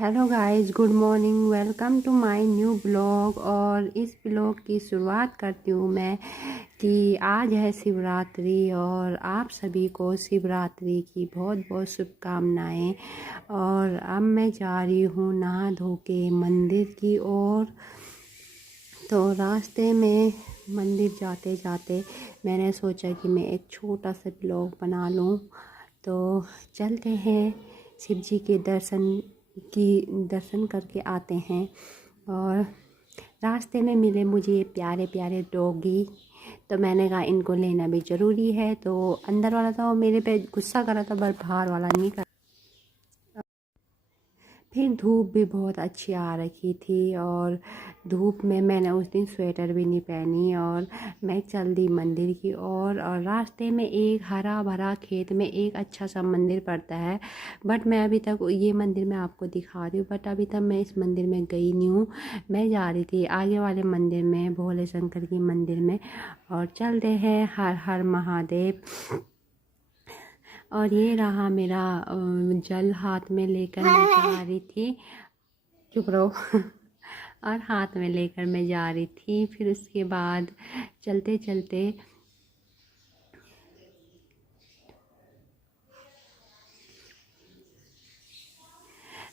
Hello guys, good morning. Welcome to my new blog. और इस blog की शुरुआत करती हूँ मैं कि आज है शिवरात्रि और आप सभी को शिवरात्रि की बहुत बहुत शुभकामनाएं। और अब मैं जा रही हूँ नहा धो के मंदिर की ओर। तो रास्ते में मंदिर जाते जाते मैंने सोचा कि मैं एक छोटा सा ब्लॉग बना लूँ। तो चलते हैं शिव जी के दर्शन करके आते हैं। और रास्ते में मिले मुझे ये प्यारे प्यारे डॉगी, तो मैंने कहा इनको लेना भी ज़रूरी है। तो अंदर वाला तो मेरे पे गुस्सा कर रहा था, पर बाहर वाला नहीं कर। फिर धूप भी बहुत अच्छी आ रखी थी और धूप में मैंने उस दिन स्वेटर भी नहीं पहनी और मैं चल दी मंदिर की ओर। और रास्ते में एक हरा भरा खेत में एक अच्छा सा मंदिर पड़ता है, बट मैं अभी तक ये मंदिर मैं आपको दिखा रही हूँ, बट अभी तक मैं इस मंदिर में गई नहीं हूँ। मैं जा रही थी आगे वाले मंदिर में, भोले शंकर की मंदिर में। और चलते हैं, हर हर महादेव। और ये रहा मेरा जल हाथ में लेकर मैं जा रही थी। चुप रहो। और हाथ में लेकर मैं जा रही थी। फिर उसके बाद चलते चलते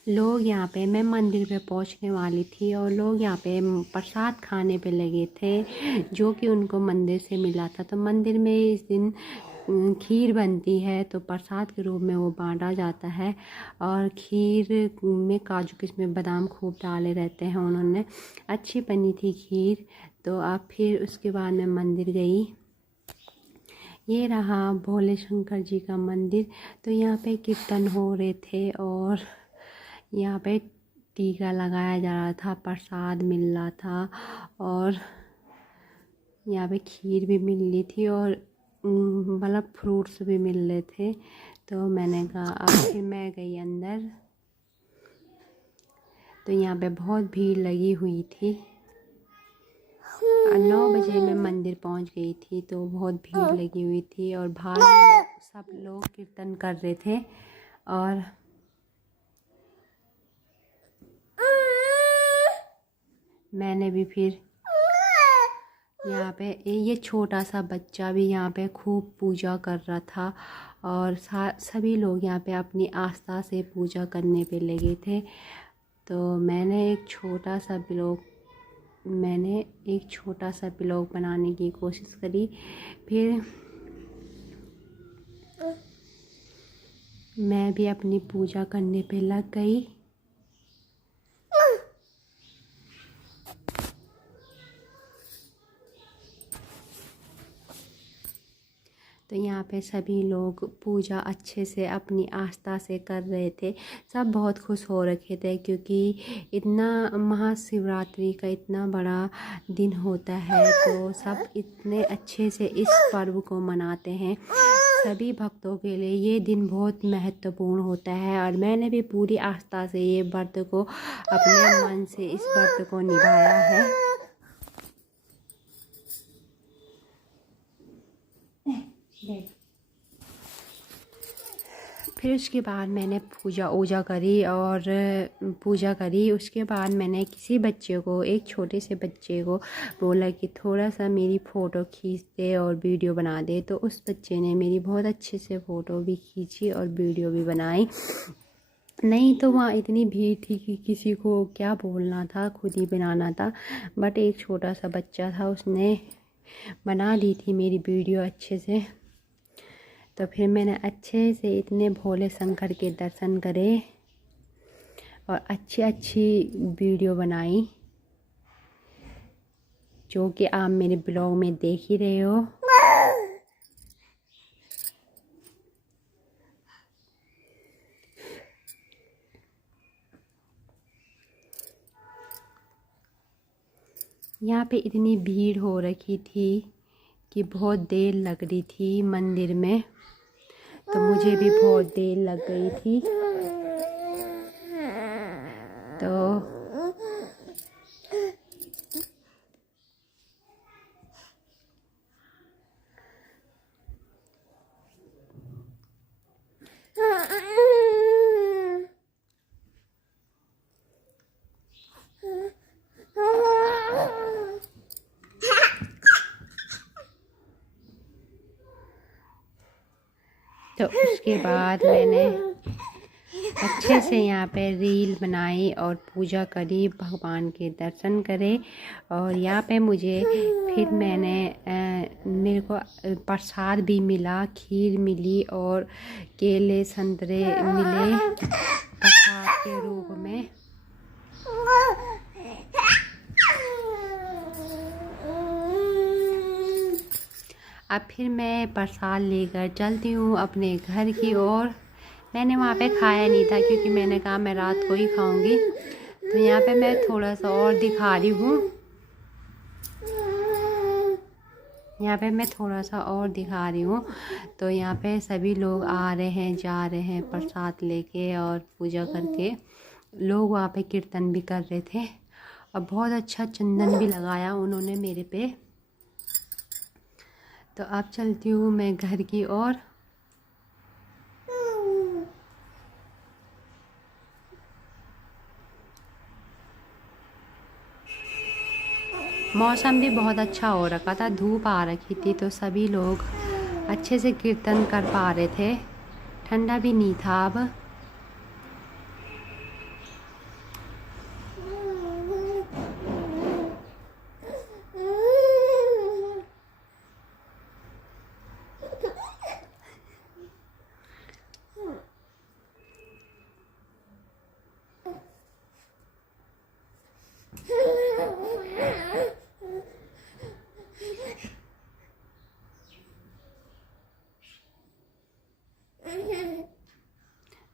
लोग यहाँ पे, मैं मंदिर पे पहुँचने वाली थी और लोग यहाँ पे प्रसाद खाने पे लगे थे जो कि उनको मंदिर से मिला था। तो मंदिर में इस दिन खीर बनती है, तो प्रसाद के रूप में वो बांटा जाता है। और खीर में काजू किशमिश बादाम खूब डाले रहते हैं उन्होंने। अच्छी बनी थी खीर। तो अब फिर उसके बाद मैं मंदिर गई। ये रहा भोले शंकर जी का मंदिर। तो यहाँ पे कीर्तन हो रहे थे और यहाँ पे टीका लगाया जा रहा था, प्रसाद मिल रहा था और यहाँ पे खीर भी मिल रही थी और मतलब फ्रूट्स भी मिल रहे थे। तो मैंने कहा अब फिर मैं गई अंदर। तो यहाँ पे बहुत भीड़ लगी हुई थी। 9 बजे मैं मंदिर पहुँच गई थी, तो बहुत भीड़ लगी हुई थी और बाहर में सब लोग कीर्तन कर रहे थे। और मैंने भी फिर यहाँ पे ये छोटा सा बच्चा भी यहाँ पे खूब पूजा कर रहा था और सभी लोग यहाँ पे अपनी आस्था से पूजा करने पे लगे थे। तो मैंने एक छोटा सा ब्लॉग बनाने की कोशिश करी। फिर मैं भी अपनी पूजा करने पे लग गई। तो यहाँ पे सभी लोग पूजा अच्छे से अपनी आस्था से कर रहे थे। सब बहुत खुश हो रखे थे क्योंकि इतना महाशिवरात्रि का इतना बड़ा दिन होता है, तो सब इतने अच्छे से इस पर्व को मनाते हैं। सभी भक्तों के लिए ये दिन बहुत महत्वपूर्ण होता है और मैंने भी पूरी आस्था से ये व्रत को, अपने मन से इस व्रत को निभाया है। फिर उसके बाद मैंने पूजा करी। उसके बाद मैंने किसी बच्चे को, एक छोटे से बच्चे को बोला कि थोड़ा सा मेरी फ़ोटो खींच दे और वीडियो बना दे। तो उस बच्चे ने मेरी बहुत अच्छे से फ़ोटो भी खींची और वीडियो भी बनाई। नहीं तो वहाँ इतनी भीड़ थी कि किसी को क्या बोलना था, खुद ही बनाना था। बट एक छोटा सा बच्चा था, उसने बना दी थी मेरी वीडियो अच्छे से। तो फिर मैंने अच्छे से इतने भोले शंकर के दर्शन करे और अच्छी अच्छी वीडियो बनाई, जो कि आप मेरे ब्लॉग में देख ही रहे हो। यहाँ पे इतनी भीड़ हो रखी थी कि बहुत देर लग रही थी मंदिर में। तो मुझे भी बहुत देर लग गई थी। तो उसके बाद मैंने अच्छे से यहाँ पे रील बनाई और पूजा करी, भगवान के दर्शन करे। और यहाँ पे मुझे फिर मेरे को प्रसाद भी मिला, खीर मिली और केले संतरे मिले प्रसाद के रूप में। अब फिर मैं प्रसाद लेकर चलती हूँ अपने घर की ओर। मैंने वहाँ पे खाया नहीं था क्योंकि मैंने कहा मैं रात को ही खाऊंगी। तो यहाँ पे मैं थोड़ा सा और दिखा रही हूँ, यहाँ पे मैं थोड़ा सा और दिखा रही हूँ। तो यहाँ पे सभी लोग आ रहे हैं, जा रहे हैं प्रसाद लेके और पूजा करके। लोग वहाँ पे कीर्तन भी कर रहे थे और बहुत अच्छा चंदन भी लगाया उन्होंने मेरे पे। तो अब चलती हूँ मैं घर की ओर। मौसम भी बहुत अच्छा हो रखा था, धूप आ रखी थी तो सभी लोग अच्छे से कीर्तन कर पा रहे थे, ठंडा भी नहीं था अब।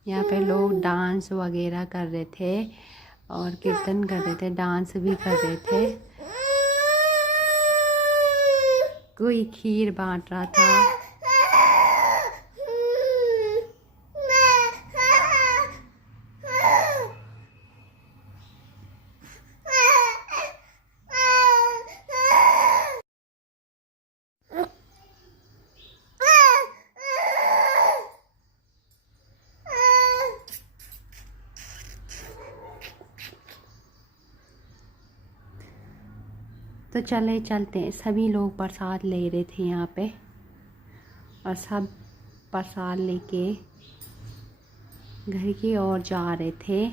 यहाँ पे लोग डांस वगैरह कर रहे थे और कीर्तन कर रहे थे, डांस भी कर रहे थे। कोई खीर बांट रहा था। तो चलते हैं। सभी लोग प्रसाद ले रहे थे यहाँ पे और सब प्रसाद लेके घर की ओर जा रहे थे।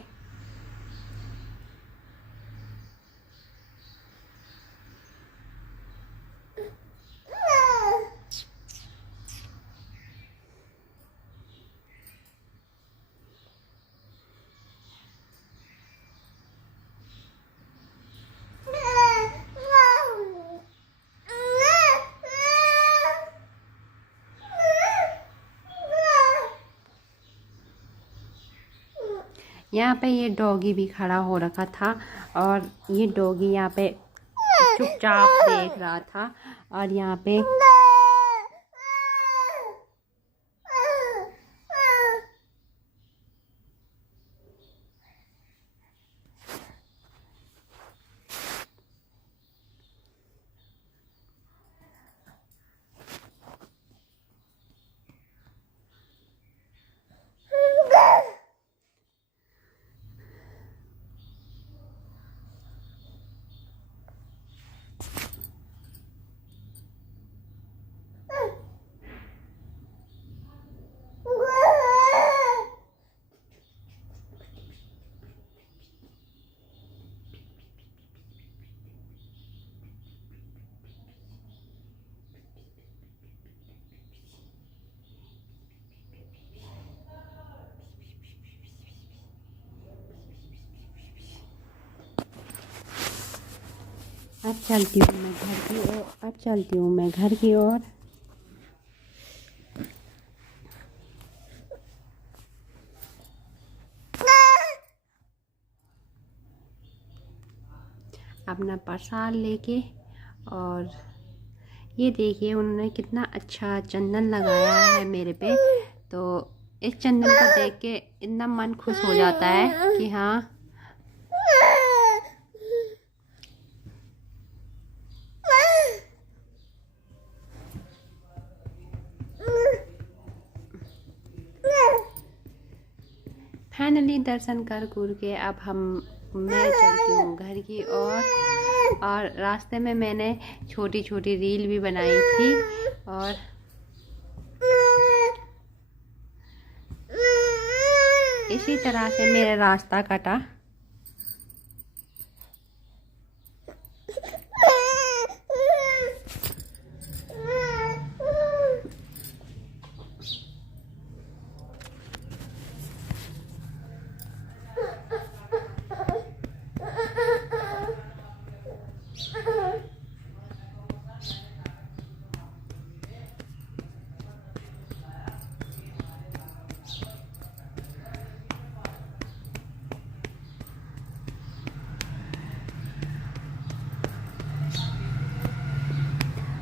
यहाँ पे ये डॉगी भी खड़ा हो रखा था और ये डॉगी यहाँ पे चुपचाप देख रहा था। और यहाँ पे अब चलती हूँ मैं घर की ओर। अपना प्रसाद लेके। और ये देखिए उन्होंने कितना अच्छा चंदन लगाया है मेरे पे। तो इस चंदन को देख के इतना मन खुश हो जाता है कि हाँ फाइनली दर्शन कर के अब मैं चलती हूँ घर की ओर। और रास्ते में मैंने छोटी छोटी रील भी बनाई थी और इसी तरह से मेरा रास्ता कटा।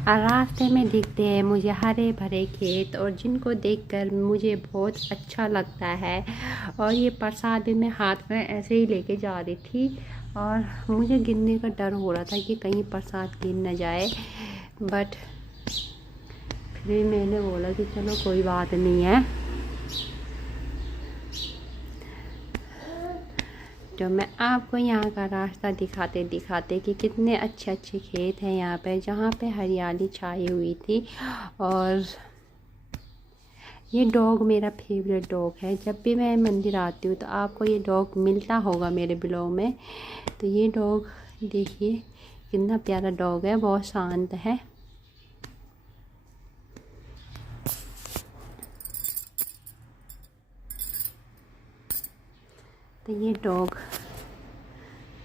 और रास्ते में दिखते हैं मुझे हरे भरे खेत, और जिनको देखकर मुझे बहुत अच्छा लगता है। और ये प्रसाद भी मैं हाथ में ऐसे ही लेके जा रही थी, और मुझे गिरने का डर हो रहा था कि कहीं प्रसाद गिर न जाए, बट फिर मैंने बोला कि चलो कोई बात नहीं है। तो मैं आपको यहाँ का रास्ता दिखाते दिखाते कि कितने अच्छे अच्छे खेत हैं यहाँ पे, जहाँ पे हरियाली छाई हुई थी। और ये डॉग मेरा फेवरेट डॉग है। जब भी मैं मंदिर आती हूँ तो आपको ये डॉग मिलता होगा मेरे ब्लॉग में। तो ये डॉग देखिए कितना प्यारा डॉग है, बहुत शांत है। तो ये डॉग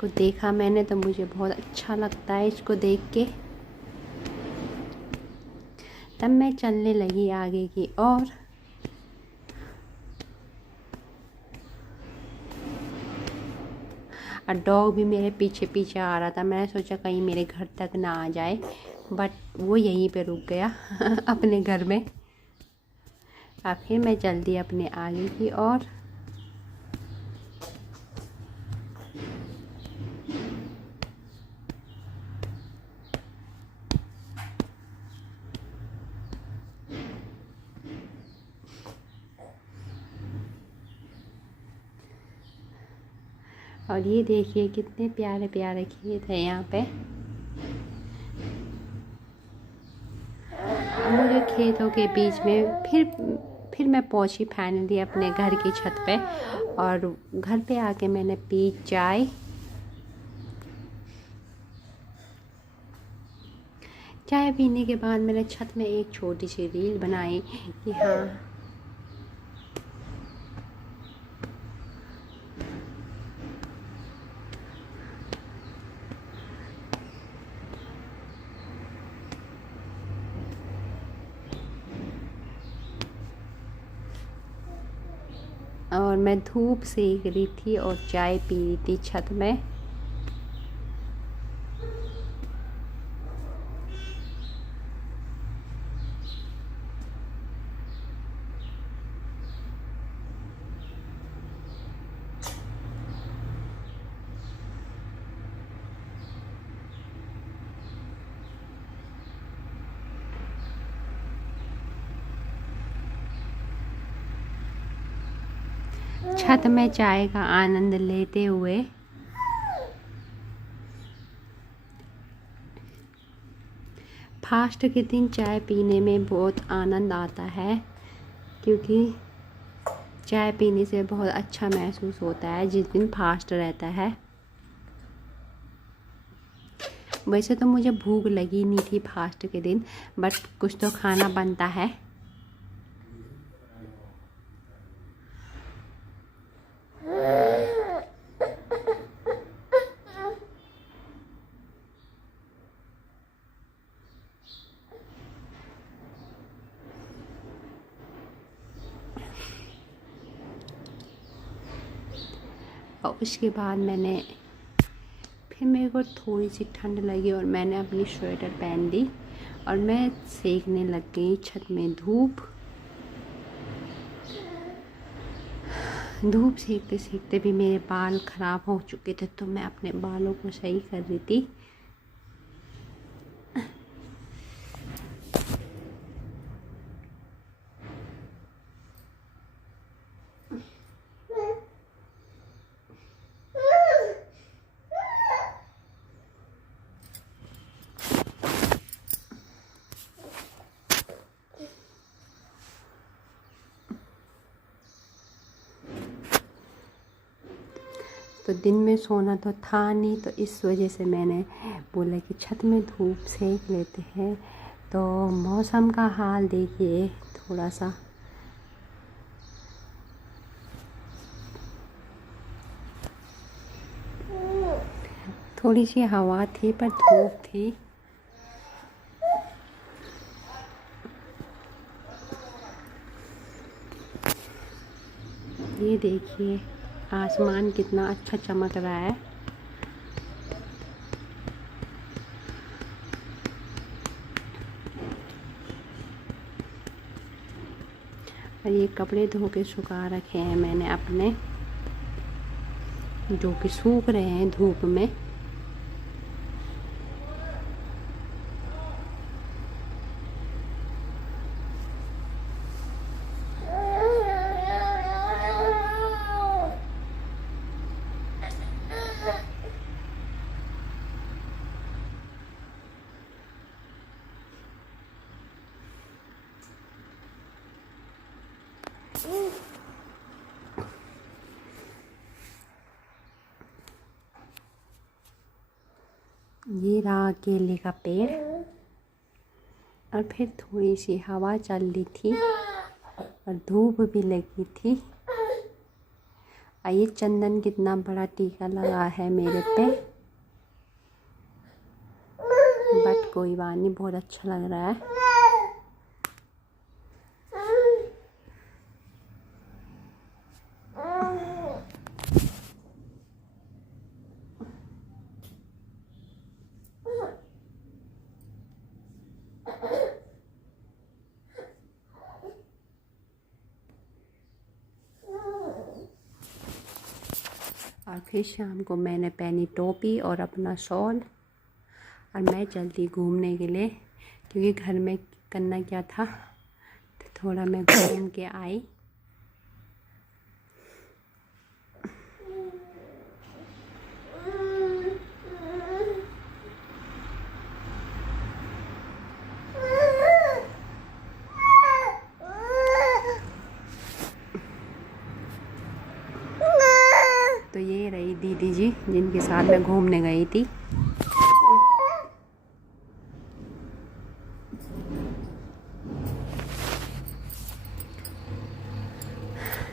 को देखा मैंने तो मुझे बहुत अच्छा लगता है इसको देख के। तब मैं चलने लगी आगे की और डॉग भी मेरे पीछे पीछे आ रहा था। मैंने सोचा कहीं मेरे घर तक ना आ जाए, बट वो यहीं पे रुक गया अपने घर में। अब फिर मैं जल्दी अपने आगे की और ये देखिए कितने प्यारे प्यारे खेत हैं यहाँ पे। मुझे खेतों के बीच में फिर मैं पहुंची फाइनली अपने घर की छत पे। और घर पे आके मैंने पी चाय। चाय पीने के बाद मैंने छत में एक छोटी सी रील बनाई कि हाँ और मैं धूप सेक रही थी और चाय पी रही थी छत में। छत में चाय का आनंद लेते हुए फास्ट के दिन चाय पीने में बहुत आनंद आता है, क्योंकि चाय पीने से बहुत अच्छा महसूस होता है जिस दिन फास्ट रहता है। वैसे तो मुझे भूख लगी नहीं थी फास्ट के दिन, बट कुछ तो खाना बनता है। और उसके बाद फिर मेरे को थोड़ी सी ठंड लगी और मैंने अपनी स्वेटर पहन ली और मैं सेकने लग गई छत में धूप सेकते सेकते भी मेरे बाल ख़राब हो चुके थे, तो मैं अपने बालों को सही कर रही थी। तो दिन में सोना तो था नहीं, तो इस वजह से मैंने बोला कि छत में धूप सेक लेते हैं। तो मौसम का हाल देखिए थोड़ा सा, थोड़ी सी हवा थी पर धूप थी। ये देखिए आसमान कितना अच्छा चमक रहा है। और ये कपड़े धो के सुखा रखे हैं मैंने अपने, जो कि सूख रहे हैं धूप में। ये रहा केले का पेड़, और फिर थोड़ी सी हवा चल रही थी और धूप भी लगी थी। और ये चंदन कितना बड़ा टीका लगा है मेरे पे, बट कोई बात नहीं, बहुत अच्छा लग रहा है। और फिर शाम को मैंने पहनी टोपी और अपना शॉल, और मैं जल्दी घूमने के लिए, क्योंकि घर में करना क्या था, तो थोड़ा मैं घूम के आई। तो ये रही दीदी जी जिनके साथ मैं घूमने गई थी।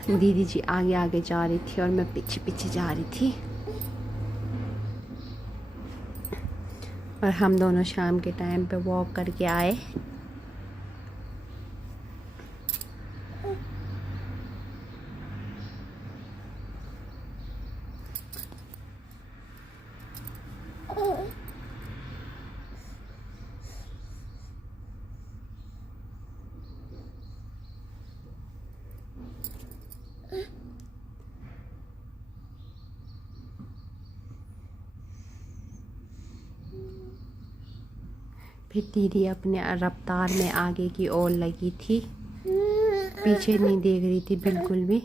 दीदी जी आगे आगे जा रही थी और मैं पीछे पीछे जा रही थी। और हम दोनों शाम के टाइम पे वॉक करके आए। फिर दीदी अपने रफ्तार में आगे की ओर लगी थी, पीछे नहीं देख रही थी बिल्कुल भी।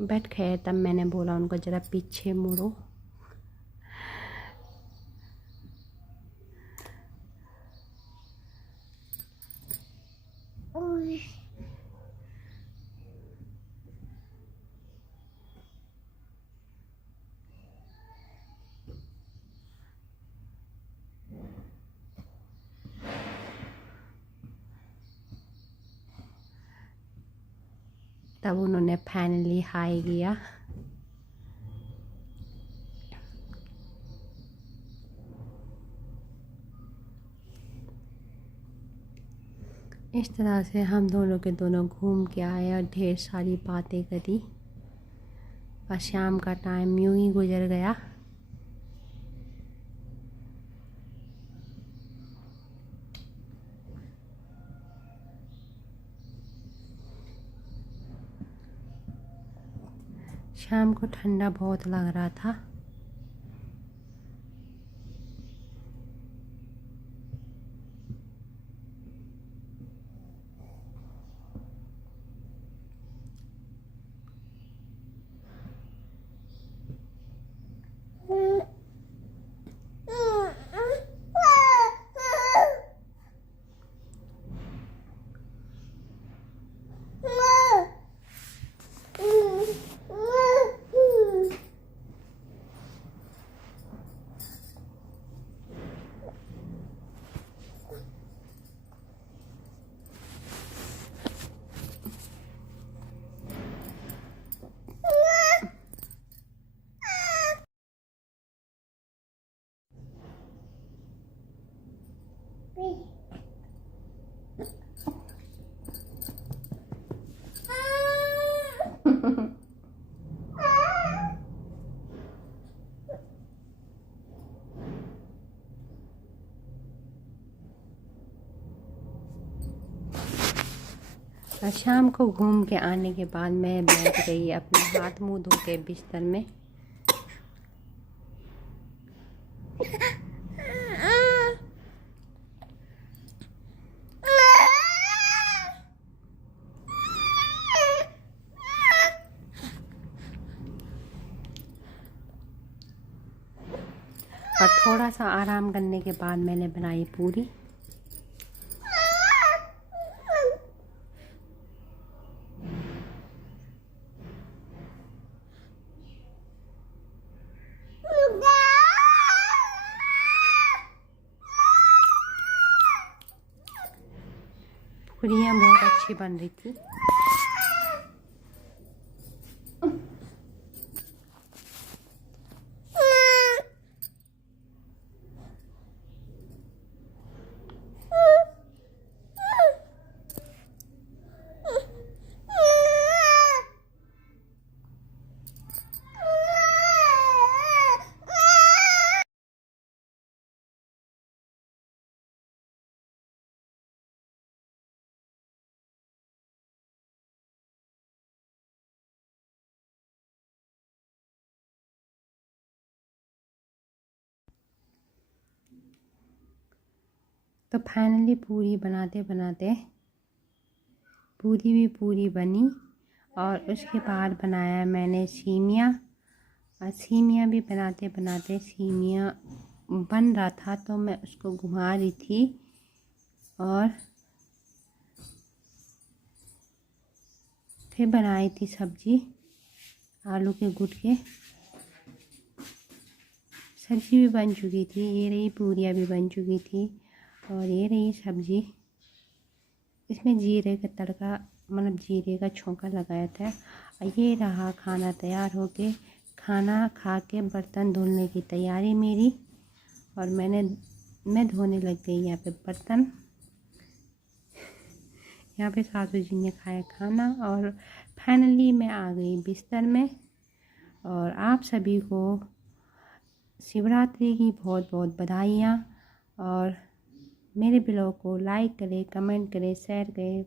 बट खैर तब मैंने बोला उनको ज़रा पीछे मुड़ो। तब उन्होंने फाइनली हाई किया। इस तरह से हम दोनों के दोनों घूम के आए और ढेर सारी बातें करी, और शाम का टाइम यूं ही गुजर गया। शाम को ठंडा बहुत लग रहा था। और शाम को घूम के आने के बाद मैं बैठ गई अपने हाथ मुंह धो के बिस्तर में। और थोड़ा सा आराम करने के बाद मैंने बनाई पूरी। पूरियाँ बहुत अच्छी बन रही थी। तो फाइनली पूरी बनाते बनाते पूरी भी पूरी बनी। और उसके बाद बनाया मैंने सेमिया। और सेमिया भी बनाते बनाते सेमिया बन रहा था तो मैं उसको घुमा रही थी। और फिर बनाई थी सब्जी आलू के गुट के। सब्जी भी बन चुकी थी, ये रही पूरियाँ भी बन चुकी थी और ये रही सब्जी। इसमें जीरे का तड़का मतलब जीरे का छौंका लगाया था। और ये रहा खाना तैयार हो के। खाना खा के बर्तन धुलने की तैयारी मेरी। और मैं धोने लग गई यहाँ पे बर्तन। यहाँ पे सासू जी ने खाया खाना और फाइनली मैं आ गई बिस्तर में। और आप सभी को शिवरात्रि की बहुत बहुत बधाइयाँ। और मेरे ब्लॉग को लाइक करें, कमेंट करें, शेयर करें।